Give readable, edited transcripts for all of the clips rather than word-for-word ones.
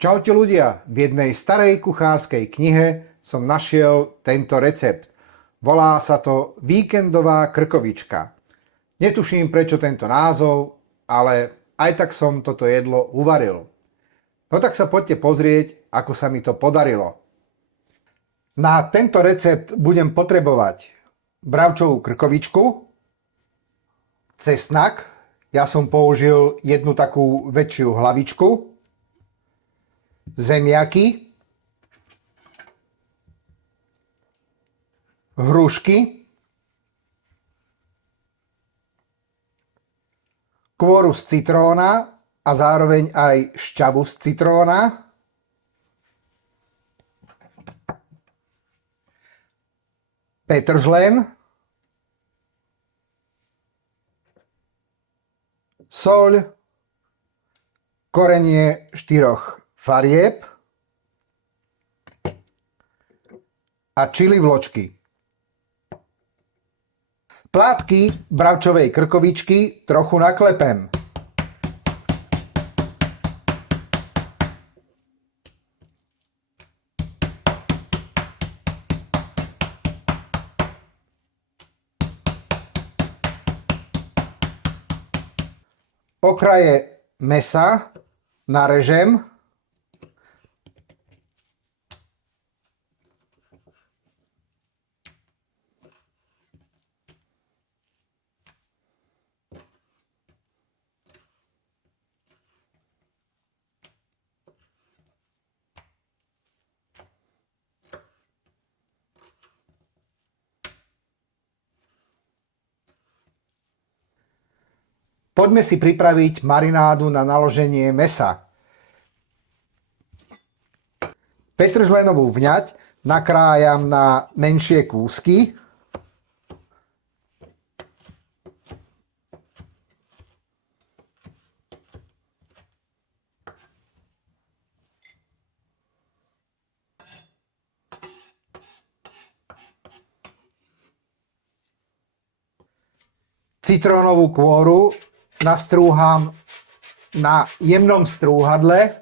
Čaute ľudia, v jednej starej kuchárskej knihe som našiel tento recept. Volá sa to víkendová krkovička. Netuším prečo tento názov, ale aj tak som toto jedlo uvaril. No tak sa poďte pozrieť, ako sa mi to podarilo. Na tento recept budem potrebovať bravčovú krkovičku, cesnak, ja som použil jednu takú väčšiu hlavičku, zemiaky, hrušky, kôru z citróna a zároveň aj šťavu z citróna, petržlen, soľ, korenie 4 farieb a čili vločky. Plátky bravčovej krkovičky trochu naklepem. Okraje mesa narežem. Poďme si pripraviť marinádu na naloženie mesa. Petržlenovú vňať nakrájam na menšie kúsky. Citrónovú kôru nastrúham na jemnom strúhadle.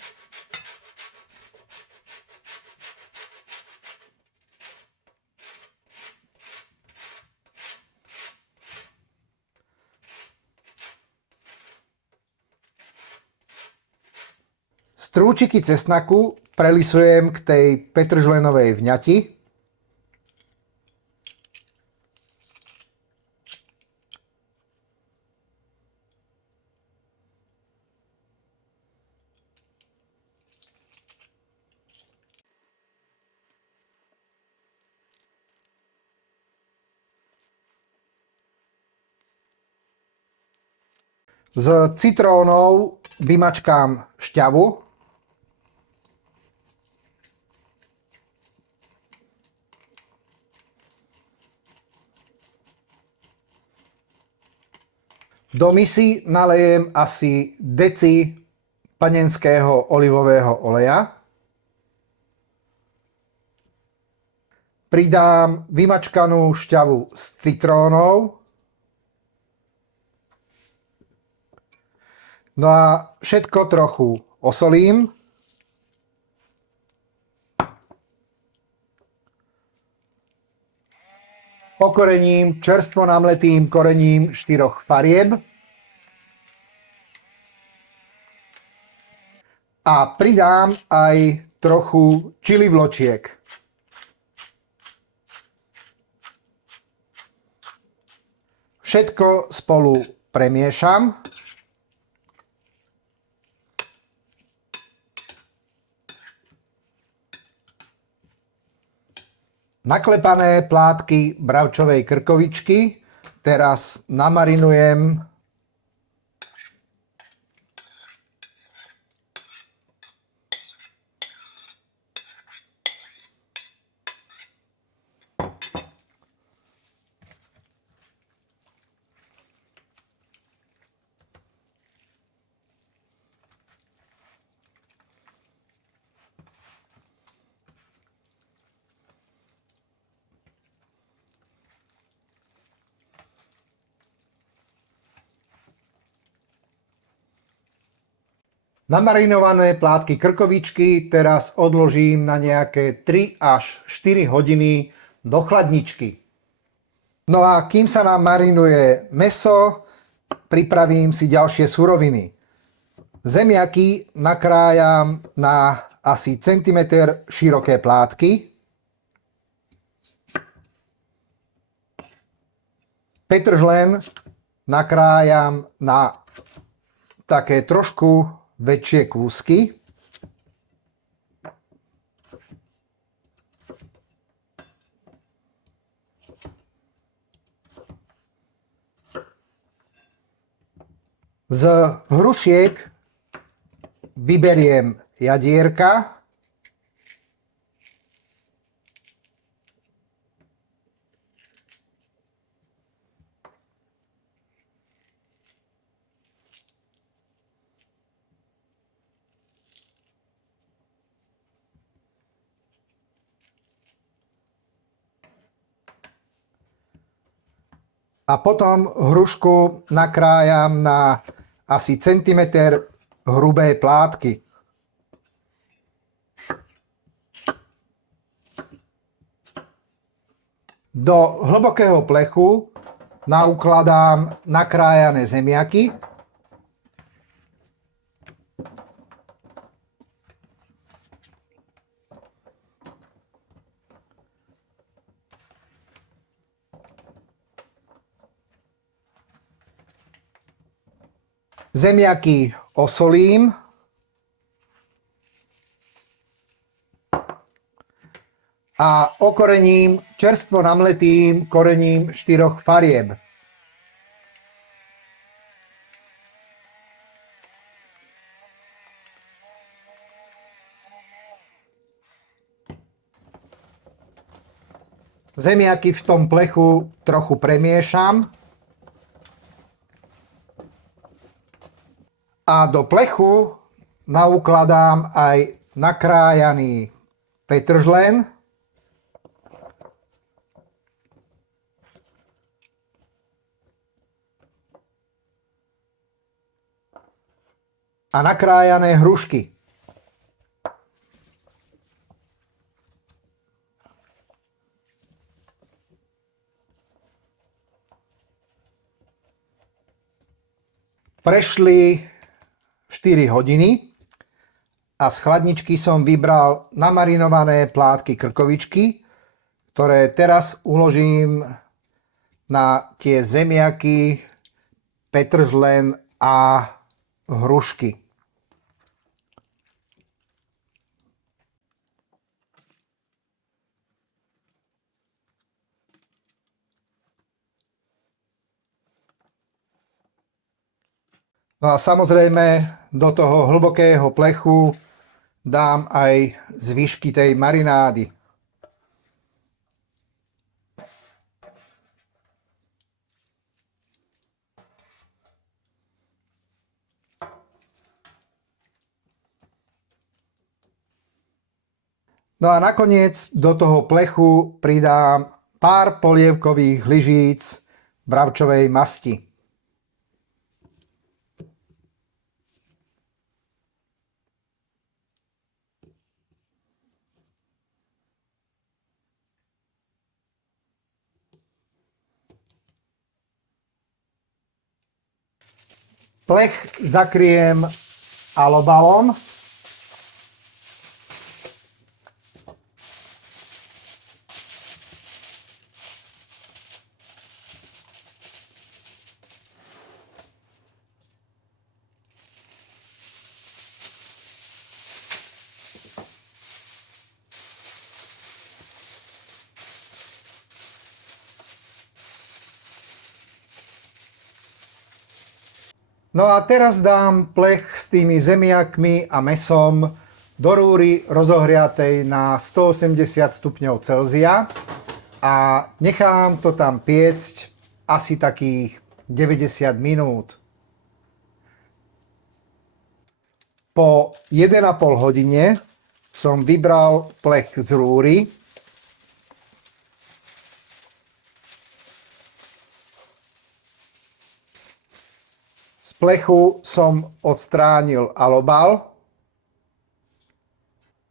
Strúčiky cesnaku prelisujem k tej petržlenovej vňati. Z citrónov vymačkám šťavu. Do misy nalejem asi deci panenského olivového oleja. Pridám vymačkanú šťavu z citrónov. No a všetko trochu osolím. Okorením čerstvo namletým korením 4 farieb. A pridám aj trochu čili vločiek. Všetko spolu premiešam. Naklepané plátky bravčovej krkovičky teraz namarinujem Namarinované plátky krkovičky teraz odložím na nejaké 3 až 4 hodiny do chladničky. No a kým sa nám marinuje mäso, pripravím si ďalšie suroviny. Zemiaky nakrájam na asi centimeter široké plátky. Petržlen nakrájam na také trošku väčšie kúsky. Z hrušiek vyberiem jadierka. A potom hrušku nakrájam na asi centimeter hrubé plátky. Do hlbokého plechu naukladám nakrájané zemiaky. Zemiaky osolím. A okorením čerstvo namletým korením 4 farieb. Zemiaky v tom plechu trochu premiešam. A do plechu naukladám aj nakrájaný petržlen. A nakrájané hrušky. Prešli 4 hodiny a z chladničky som vybral namarinované plátky krkovičky, ktoré teraz uložím na tie zemiaky, petržlen a hrušky. No a samozrejme do toho hlbokého plechu dám aj zvyšky tej marinády. No a nakoniec do toho plechu pridám pár polievkových lyžíc bravčovej masti. Plech zakriem alobalom. No a teraz dám plech s tými zemiakmi a mäsom do rúry rozohriatej na 180 stupňov Celzia a nechám to tam piecť asi takých 90 minút. Po 1,5 hodine som vybral plech z rúry. plechu som odstránil alobal.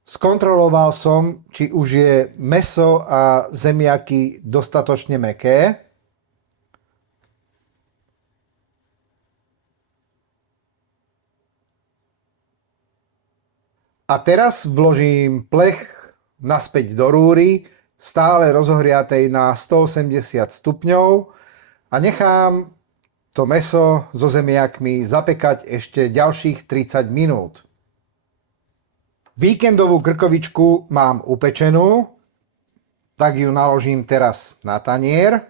Skontroloval som, či už je mäso a zemiaky dostatočne mäkké. A teraz vložím plech naspäť do rúry, stále rozohriatej na 180 stupňov a nechám to mäso so zemiakmi zapekať ešte ďalších 30 minút. Víkendovú krkovičku mám upečenú, tak ju naložím teraz na tanier.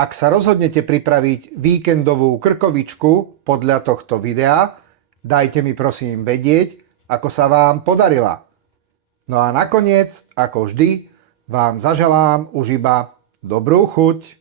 Ak sa rozhodnete pripraviť víkendovú krkovičku podľa tohto videa, dajte mi prosím vedieť, ako sa vám podarila. No a nakoniec, ako vždy, vám zaželám už iba dobrú chuť.